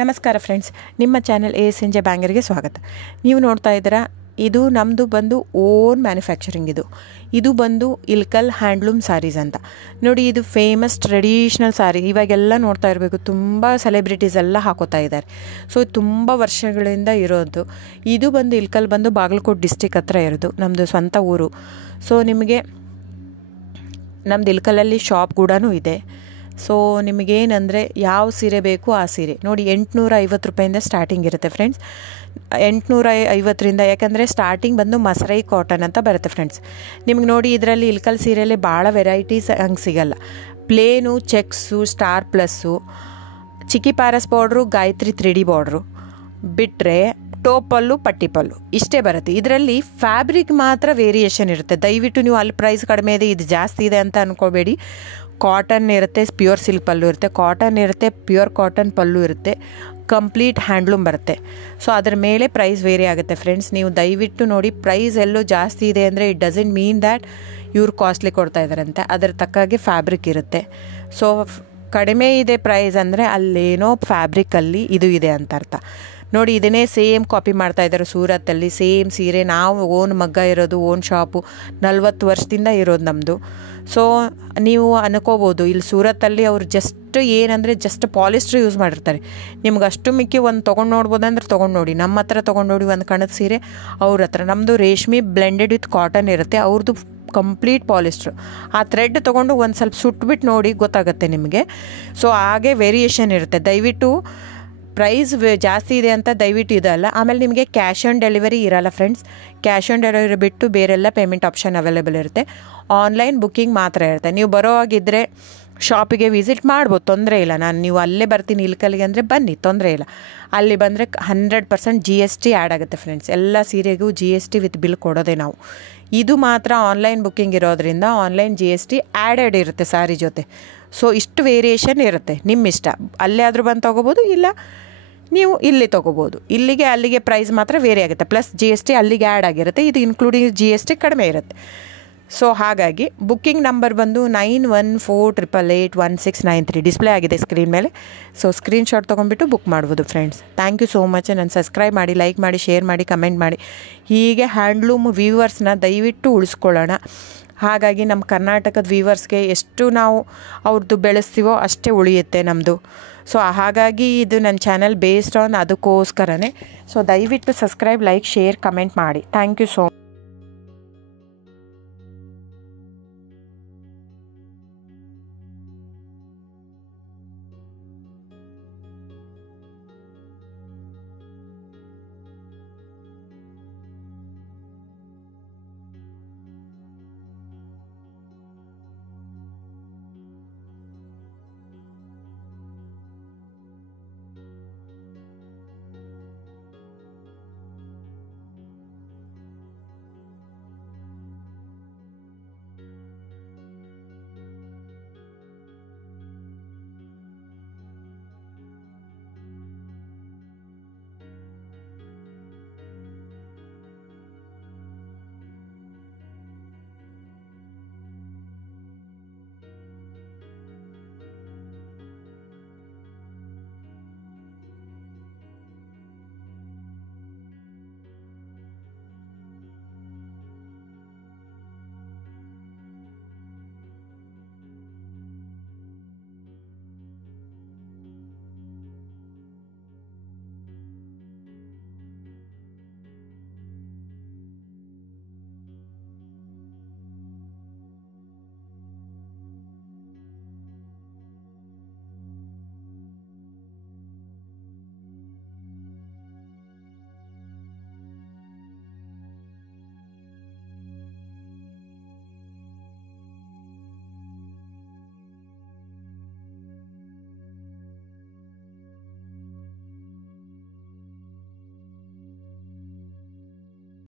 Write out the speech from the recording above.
ನಮಸ್ಕಾರ ಫ್ರೆಂಡ್ಸ್, ನಿಮ್ಮ channel A S N J ಬ್ಯಾಂಗರ್ಗೆ ಸ್ವಾಗತ. ನೀವು ನೋಡ್ತಾ ಇದ್ದೀರಾ, ಇದು ನಮ್ಮದು ಬಂದು ಓನ್ ಮ್ಯಾನುಫ್ಯಾಕ್ಚರಿಂಗ್. ಇದು ಬಂದು ಇಲ್ಕಲ್ ಹ್ಯಾಂಡ್ಲೂಮ್ ಸ್ಯಾರೀಸ್ ಅಂತ ನೋಡಿ. ಇದು ಫೇಮಸ್ ಟ್ರೆಡಿಷ್ನಲ್ ಸ್ಯಾರಿ. ಇವಾಗೆಲ್ಲ ನೋಡ್ತಾ ಇರಬೇಕು, ತುಂಬ ಸೆಲೆಬ್ರಿಟೀಸ್ ಎಲ್ಲ ಹಾಕೋತಾ ಇದ್ದಾರೆ. ಸೊ ತುಂಬ ವರ್ಷಗಳಿಂದ ಇರೋದು. ಇದು ಬಂದು ಇಲ್ಕಲ್ ಬಂದು ಬಾಗಲಕೋಟೆ ಡಿಸ್ಟಿಕ್ ಹತ್ರ ಇರೋದು, ನಮ್ಮದು ಸ್ವಂತ ಊರು. ಸೊ ನಿಮಗೆ ನಮ್ಮದು ಇಲ್ಕಲಲ್ಲಿ ಶಾಪ್ ಕೂಡ ಇದೆ. ಸೊ ನಿಮಗೇನಂದರೆ ಯಾವ ಸೀರೆ ಬೇಕು ಆ ಸೀರೆ ನೋಡಿ, 850 ರೂಪಾಯಿಂದ ಸ್ಟಾರ್ಟಿಂಗ್ ಇರುತ್ತೆ ಫ್ರೆಂಡ್ಸ್. 850ರಿಂದ, ಯಾಕಂದರೆ ಸ್ಟಾರ್ಟಿಂಗ್ ಬಂದು ಮಸರೈ ಕಾಟನ್ ಅಂತ ಬರುತ್ತೆ ಫ್ರೆಂಡ್ಸ್. ನಿಮ್ಗೆ ನೋಡಿ, ಇದರಲ್ಲಿ ಇಲ್ಕಲ್ ಸೀರೆಯಲ್ಲಿ ಭಾಳ ವೆರೈಟೀಸ್ ಹಂಗೆ ಸಿಗಲ್ಲ. ಪ್ಲೇನು, ಚೆಕ್ಸು, ಸ್ಟಾರ್ ಪ್ಲಸ್ಸು, ಚಿಕ್ಕಿ ಪ್ಯಾರಸ್ ಬಾರ್ಡ್ರು, ಗಾಯತ್ರಿ 3D ಬಾರ್ಡ್ರು ಬಿಟ್ಟರೆ ಟೋಪಲ್ಲು, ಪಟ್ಟಿ ಪಲ್ಲು ಇಷ್ಟೇ ಬರುತ್ತೆ. ಇದರಲ್ಲಿ ಫ್ಯಾಬ್ರಿಕ್ ಮಾತ್ರ ವೇರಿಯೇಷನ್ ಇರುತ್ತೆ. ದಯವಿಟ್ಟು ನೀವು ಅಲ್ಲಿ ಪ್ರೈಸ್ ಕಡಿಮೆ ಇದೆ, ಇದು ಜಾಸ್ತಿ ಇದೆ ಅಂತ ಅಂದ್ಕೋಬೇಡಿ. ಕಾಟನ್ ಇರುತ್ತೆ, ಪ್ಯೂರ್ ಸಿಲ್ಕ್ ಪಲ್ಲು ಇರುತ್ತೆ, ಕಾಟನ್ ಇರುತ್ತೆ, ಪ್ಯೂರ್ ಕಾಟನ್ ಪಲ್ಲು ಇರುತ್ತೆ, ಕಂಪ್ಲೀಟ್ ಹ್ಯಾಂಡ್ಲೂಮ್ ಬರುತ್ತೆ. ಸೊ ಅದ್ರ ಮೇಲೆ ಪ್ರೈಸ್ ವೇರಿ ಆಗುತ್ತೆ ಫ್ರೆಂಡ್ಸ್. ನೀವು ದಯವಿಟ್ಟು ನೋಡಿ, ಪ್ರೈಸ್ ಎಲ್ಲೂ ಜಾಸ್ತಿ ಇದೆ ಅಂದರೆ ಇಟ್ ಡಸಂಟ್ ಮೀನ್ ದ್ಯಾಟ್ ಇವ್ರು ಕಾಸ್ಟ್ಲಿ ಕೊಡ್ತಾ ಇದ್ದಾರಂತೆ. ಅದರ ತಕ್ಕಾಗೆ ಫ್ಯಾಬ್ರಿಕ್ ಇರುತ್ತೆ. ಸೊ ಕಡಿಮೆ ಇದೆ ಪ್ರೈಸ್ ಅಂದರೆ ಅಲ್ಲೇನೋ ಫ್ಯಾಬ್ರಿಕಲ್ಲಿ ಇದು ಇದೆ ಅಂತ ಅರ್ಥ. ನೋಡಿ, ಇದನ್ನೇ ಸೇಮ್ ಕಾಪಿ ಮಾಡ್ತಾ ಇದ್ದಾರೆ ಸೂರತ್ತಲ್ಲಿ. ಸೇಮ್ ಸೀರೆ ನಾವು ಓನ್ ಮಗ್ಗ ಇರೋದು, ಓನ್ ಶಾಪು 40 ವರ್ಷದಿಂದ ಇರೋದು ನಮ್ಮದು. ಸೊ ನೀವು ಅನ್ಕೋಬೋದು, ಇಲ್ಲಿ ಸೂರತ್ತಲ್ಲಿ ಅವ್ರು ಜಸ್ಟ್ ಏನಂದರೆ ಜಸ್ಟ್ ಪಾಲಿಸ್ಟ್ರ್ ಯೂಸ್ ಮಾಡಿರ್ತಾರೆ. ನಿಮ್ಗೆ ಅಷ್ಟು ಮಿಕ್ಕಿ ಒಂದು ತೊಗೊಂಡು ನೋಡ್ಬೋದಂದ್ರೆ ತೊಗೊಂಡು ನೋಡಿ. ನಮ್ಮ ಹತ್ರ ತೊಗೊಂಡು ನೋಡಿ ಒಂದು ಕಣದ ಸೀರೆ, ಅವ್ರ ಹತ್ರ ನಮ್ಮದು ರೇಷ್ಮೆ ಬ್ಲೆಂಡೆಡ್ ವಿತ್ ಕಾಟನ್ ಇರುತ್ತೆ, ಅವ್ರದ್ದು ಕಂಪ್ಲೀಟ್ ಪಾಲಿಸ್ಟ್ರು. ಆ ಥ್ರೆಡ್ ತೊಗೊಂಡು ಒಂದು ಸ್ವಲ್ಪ ಸುಟ್ಬಿಟ್ಟು ನೋಡಿ, ಗೊತ್ತಾಗುತ್ತೆ ನಿಮಗೆ. ಸೊ ಹಾಗೆ ವೇರಿಯೇಷನ್ ಇರುತ್ತೆ. ದಯವಿಟ್ಟು ಪ್ರೈಸ್ ಜಾಸ್ತಿ ಇದೆ ಅಂತ ದಯವಿಟ್ಟು ಇದಲ್ಲ. ಆಮೇಲೆ ನಿಮಗೆ ಕ್ಯಾಶ್ ಆನ್ ಡೆಲಿವರಿ ಇರಲ್ಲ ಫ್ರೆಂಡ್ಸ್. ಕ್ಯಾಶ್ ಆನ್ ಡೆಲಿವರಿ ಬಿಟ್ಟು ಬೇರೆಲ್ಲ ಪೇಮೆಂಟ್ ಆಪ್ಷನ್ ಅವೈಲೇಬಲ್ ಇರುತ್ತೆ. ಆನ್ಲೈನ್ ಬುಕ್ಕಿಂಗ್ ಮಾತ್ರ ಇರುತ್ತೆ. ನೀವು ಬರೋ ಹಾಗಿದ್ದರೆ ಶಾಪಿಗೆ ವಿಸಿಟ್ ಮಾಡ್ಬೋದು, ತೊಂದರೆ ಇಲ್ಲ. ನೀವು ಅಲ್ಲೇ ಬರ್ತೀನಿ ಇಲ್ಕಲ್ಗೆ ಅಂದರೆ ಬನ್ನಿ, ತೊಂದರೆ ಇಲ್ಲ. ಅಲ್ಲಿ ಬಂದರೆ 100% GST ಆ್ಯಡ್ ಆಗುತ್ತೆ ಫ್ರೆಂಡ್ಸ್. ಎಲ್ಲ ಸೀರೆಗೂ GST ವಿತ್ ಬಿಲ್ ಕೊಡೋದೆ ನಾವು. ಇದು ಮಾತ್ರ ಆನ್ಲೈನ್ ಬುಕ್ಕಿಂಗ್ ಇರೋದ್ರಿಂದ ಆನ್ಲೈನ್ GST ಆ್ಯಡೆಡ್ ಇರುತ್ತೆ ಸ್ಯಾರಿ ಜೊತೆ. ಸೊ ಇಷ್ಟು ವೇರಿಯೇಷನ್ ಇರುತ್ತೆ, ನಿಮ್ಮ ಇಷ್ಟ. ಅಲ್ಲೇ ಆದರೂ ಬಂದು ತೊಗೋಬೋದು, ಇಲ್ಲ ನೀವು ಇಲ್ಲಿ ತೊಗೋಬೋದು. ಇಲ್ಲಿಗೆ ಅಲ್ಲಿಗೆ ಪ್ರೈಸ್ ಮಾತ್ರ ವೇರಿ ಆಗುತ್ತೆ. ಪ್ಲಸ್ GST ಅಲ್ಲಿಗೆ ಆ್ಯಡ್ ಆಗಿರುತ್ತೆ. ಇದು ಇನ್ಕ್ಲೂಡಿಂಗ್ GST ಕಡಿಮೆ ಇರುತ್ತೆ. ಸೊ ಹಾಗಾಗಿ ಬುಕ್ಕಿಂಗ್ ನಂಬರ್ ಬಂದು 9148881693 ಡಿಸ್ಪ್ಲೇ ಆಗಿದೆ ಸ್ಕ್ರೀನ್ ಮೇಲೆ. ಸೊ ಸ್ಕ್ರೀನ್ಶಾಟ್ ತೊಗೊಂಡ್ಬಿಟ್ಟು ಬುಕ್ ಮಾಡ್ಬೋದು friends. Thank you so much. ನಾನು ಸಬ್ಸ್ಕ್ರೈಬ್ ಮಾಡಿ, ಲೈಕ್ ಮಾಡಿ, ಶೇರ್ ಮಾಡಿ, ಕಮೆಂಟ್ ಮಾಡಿ. ಹೀಗೆ ಹ್ಯಾಂಡ್ಲೂಮ್ ವ್ಯೂವರ್ಸ್ನ ದಯವಿಟ್ಟು ಉಳಿಸ್ಕೊಳ್ಳೋಣ. ಹಾಗಾಗಿ ನಮ್ಮ ಕರ್ನಾಟಕದ ವ್ಯೂವರ್ಸ್ಗೆ ಎಷ್ಟು ನಾವು ಅವ್ರದ್ದು ಬೆಳೆಸ್ತೀವೋ ಅಷ್ಟೇ ಉಳಿಯುತ್ತೆ ನಮ್ಮದು. ಸೊ ಹಾಗಾಗಿ ಇದು ನನ್ನ ಚಾನಲ್ ಬೇಸ್ಡ್ ಆನ್ ಅದಕ್ಕೋಸ್ಕರನೇ. ಸೊ ದಯವಿಟ್ಟು ಸಬ್ಸ್ಕ್ರೈಬ್, ಲೈಕ್, ಶೇರ್, ಕಮೆಂಟ್ ಮಾಡಿ. Thank you so much.